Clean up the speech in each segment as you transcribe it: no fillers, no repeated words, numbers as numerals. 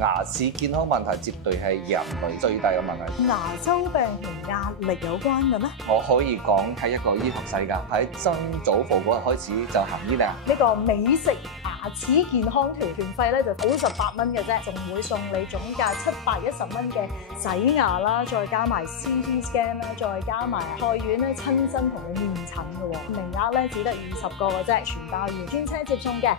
牙齒健康問題絕對係人類最大嘅問題。牙周病同壓力有關嘅咩？我可以講係一個醫學世界，喺曾祖父嗰日開始就行醫啦。呢個美食牙齒健康團團費咧就98蚊嘅啫，仲會送你總價710蚊嘅洗牙啦，再加埋 CT scan 啦，再加埋菜丸咧親身同你面診嘅喎，名額咧只得20個嘅啫，全包完專車接送嘅。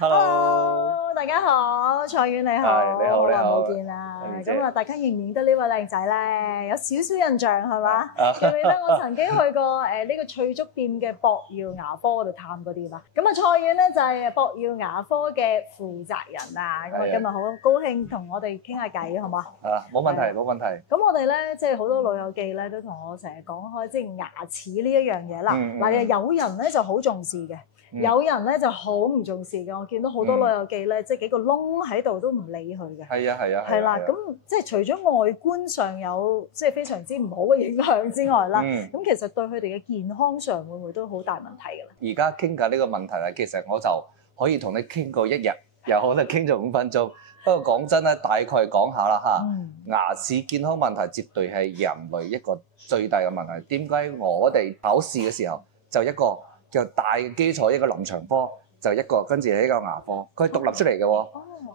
Hello， 大家好，蔡婉你好，你好，你好，冇見啦。咁啊，大家認唔認得呢位靚仔咧？有少少印象係嘛？記唔記得我曾經去過呢個翠竹店嘅博耀牙科嗰度探嗰啲嘛？咁啊，蔡婉咧就係博耀牙科嘅負責人啊。咁啊，今日好高興同我哋傾下偈，好嘛？冇問題，冇問題。咁我哋咧即係好多老友記咧都同我成日講開即係牙齒呢一樣嘢啦。嗱，有人咧就好重視嘅。有人咧就好唔重視嘅，我見到好多老友記咧，即係幾個窿喺度都唔理佢嘅。係啊，係啊，係啦。咁即係除咗外觀上有即係非常之唔好嘅影響之外啦，咁其實對佢哋嘅健康上會唔會都好大問題㗎咧？而家傾緊呢個問題咧，其實我就可以同你傾過一日，又可能傾咗5分鐘。不過講真咧，大概講下啦嚇。牙齒健康問題絕對係人類一個最大嘅問題。點解我哋考試嘅時候就一個就大嘅基礎，一個臨床科就一個，跟住係一個牙科，佢係獨立出嚟嘅喎。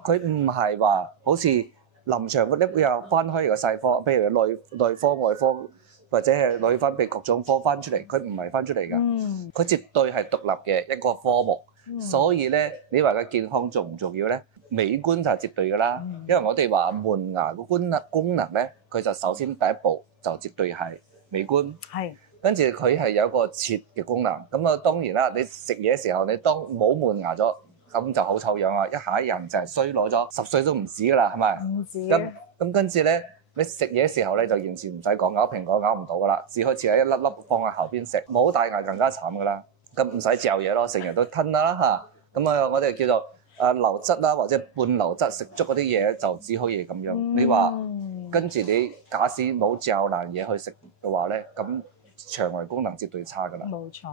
佢唔係話好似臨床嗰啲又分開個細科，譬如內科、外科或者係內分泌各種科分出嚟，佢唔係分出嚟㗎。佢絕對係獨立嘅一個科目。所以咧，你話嘅健康重唔重要咧？美觀就係絕對㗎啦。因為我哋話門牙個功能咧，佢就首先第一步就絕對係美觀。係。跟住佢係有個切嘅功能，咁啊當然啦，你食嘢嘅時候，你當冇門牙咗，咁就好醜樣啊！一下人就係衰攞咗10歲都唔止噶啦，係咪？唔止。咁跟住咧，你食嘢嘅時候咧就完全唔使講，咬蘋果咬唔到噶啦，只可以切一粒粒放喺後邊食，冇大牙更加慘噶啦。咁唔使嚼嘢咯，成日都吞啦嚇。咁啊，我哋叫做流質啦，或者半流質食足嗰啲嘢就只可以咁樣。你話跟住你假使冇嚼爛嘢去食嘅話咧，咁腸胃功能絕對差㗎啦，冇錯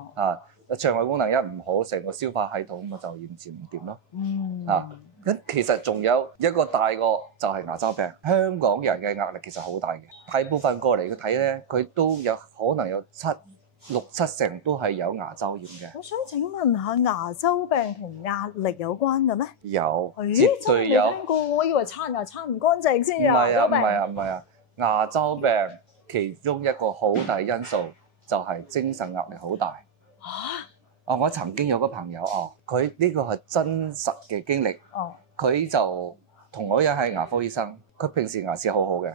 腸胃功能一唔好，成個消化系統咪就完全唔掂咯。咁其實仲有一個大個就係牙周病。香港人嘅壓力其實好大嘅，大部分過嚟去睇咧，佢都有可能有6、7成都係有牙周炎嘅。我想請問下，牙周病同壓力有關嘅咩？有，絕對有。真係未聽過，我以為刷牙刷唔乾淨先有牙周病。唔係啊，牙周病其中一個好大因素就係精神壓力好大。我曾經有個朋友佢呢個係真實嘅經歷。佢就同我一樣係牙科醫生，佢平時牙齒好好嘅。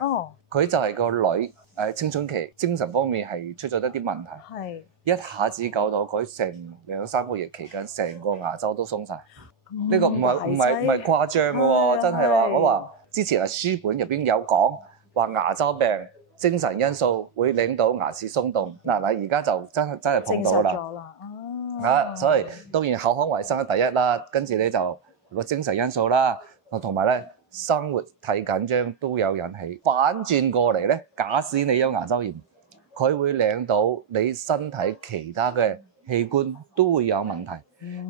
佢就係個女青春期精神方面係出咗一啲問題，一下子搞到佢成2、3個月期間，成個牙周都鬆晒。呢個唔係誇張嘅喎，真係話我話之前係書本入邊有講話牙周病。精神因素會令到牙齒鬆動，嗱而家就真係碰到啦，所以當然口腔衞生係第一啦，跟住咧就個精神因素啦，同埋咧生活太緊張都有引起。反轉過嚟咧，假使你有牙周炎，佢會令到你身體其他嘅器官都會有問題。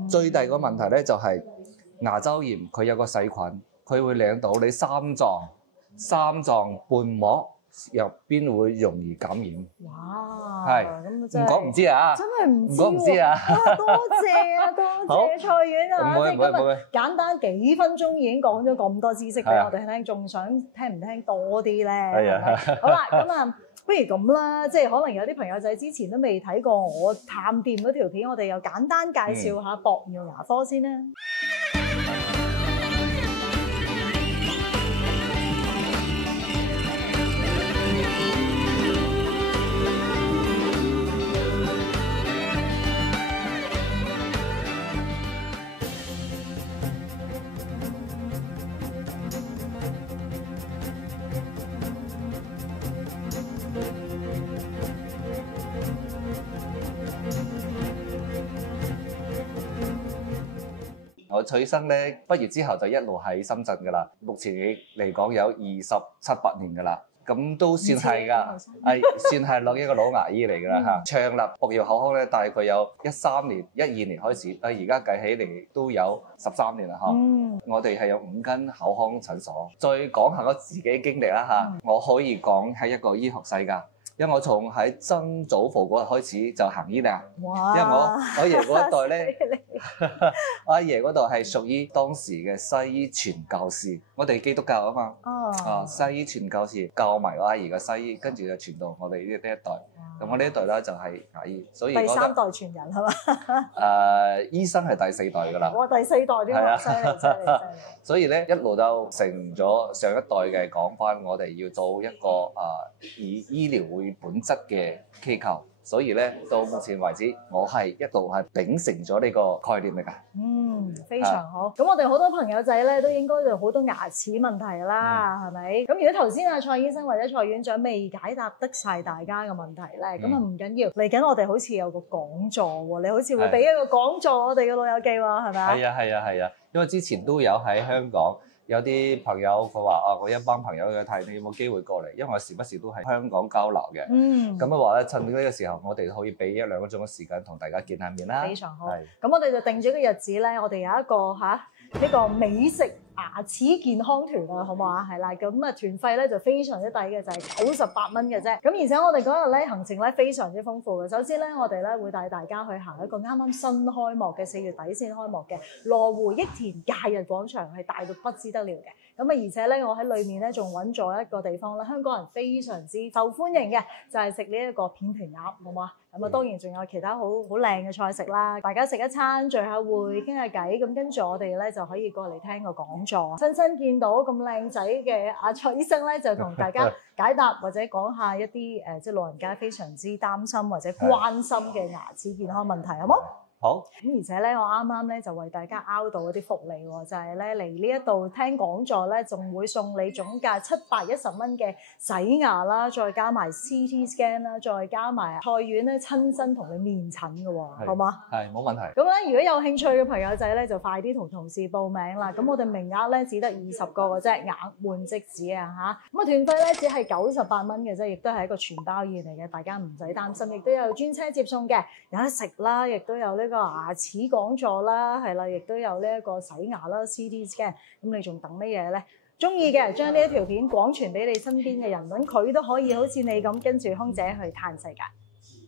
最大個問題咧就係牙周炎，佢有個細菌，佢會令到你三臟瓣膜入邊會容易感染。哇！係咁真係唔講唔知啊！真係唔講唔知啊！多謝蔡婉啊！即係今日簡單幾分鐘已經講咗咁多知識俾我哋聽，仲想聽唔聽多啲咧？係啊！好啦，咁啊，不如咁啦，即係可能有啲朋友仔之前都未睇過我探店嗰條片，我哋又簡單介紹下博耀牙科先啦。我蔡醫生咧畢業之後就一路喺深圳㗎啦，目前嚟講有27、8年㗎啦。咁都算係㗎，算係落一個老牙醫嚟㗎啦嚇。創立博耀口腔咧，大概有13年、12年開始，而家計起嚟都有13年啦嚇。我哋係有5間口腔診所。再講下我自己經歷啦嚇，我可以講係一個醫學世家。因為我從喺曾祖父嗰日開始就行醫啦，因為我爺嗰一代咧，我阿爺嗰度係屬於當時嘅西醫傳教士，我哋基督教啊嘛，西醫傳教士教埋我阿爺嘅西醫，跟住就傳到我哋呢一代。咁我呢一代咧就係牙醫，所以第3代傳人係嘛？醫生係第4代㗎啦。哇，第4代添啊，犀利！所以咧一路都成咗上一代嘅講翻，我哋要做一個以醫療為本質嘅機構。所以咧到目前為止，我係一路係秉承咗呢個概念嚟㗎。非常好。咁我哋好多朋友仔咧都應該有好多牙齒問題啦，係咪？咁如果頭先阿蔡醫生或者蔡院長未解答得晒大家嘅問題咧，咁啊唔緊要。嚟緊我哋好似有個講座喎，你好似會俾一個講座我哋嘅老友記喎，係咪啊？係啊，因為之前都有喺香港。有啲朋友佢話我一班朋友去睇，你有冇機會過嚟？因為我時不時都喺香港交流嘅。咁話咧，趁呢個時候，我哋可以俾1-2個鐘嘅時間同大家見下面啦。非常好。咁我哋就定咗個日子咧，我哋有一個呢個美食牙齒健康團啊，好唔好啊？係啦，咁啊團費咧就非常之抵嘅，就係98蚊嘅啫。咁而且我哋嗰日咧行程咧非常之豐富嘅。首先咧，我哋咧會帶大家去行一個啱啱新開幕嘅4月底先開幕嘅羅湖益田假日廣場，係大到不知得了嘅。咁啊，而且咧我喺裏面咧仲揾咗一個地方咧，香港人非常之受歡迎嘅，就係食呢一個片皮鴨，好唔好啊？咁啊，當然仲有其他好靚嘅菜食啦，大家食一餐聚下會傾下偈，咁跟住我哋咧就可以過嚟聽個講座，親身見到咁靚仔嘅阿蔡醫生咧，就同大家解答或者講下一啲即係老人家非常之擔心或者關心嘅牙齒健康問題，好冇？好。咁而且咧，我啱啱咧就為大家拗到一啲福利喎，就係咧嚟呢一度聽講座咧，仲會送你總價710蚊嘅洗牙啦，再加埋 CT scan 啦，再加埋蔡院咧親身同你面診嘅喎，好嗎？係冇問題。咁咧，如果有興趣嘅朋友仔咧，就快啲同同事報名啦。咁我哋名額咧只得20個嘅啫，額滿即止啊嚇。咁啊團費咧只係98蚊嘅啫，亦都係一個全包宴嚟嘅，大家唔使擔心。亦都有專車接送嘅，有得食啦，亦都有呢個牙齒講座啦，係啦，亦都有呢一個洗牙啦、CT scan。咁你仲等乜嘢咧？中意嘅將呢一條片廣傳俾你身邊嘅人，咁佢都可以好似你咁跟住空姐去嘆世界。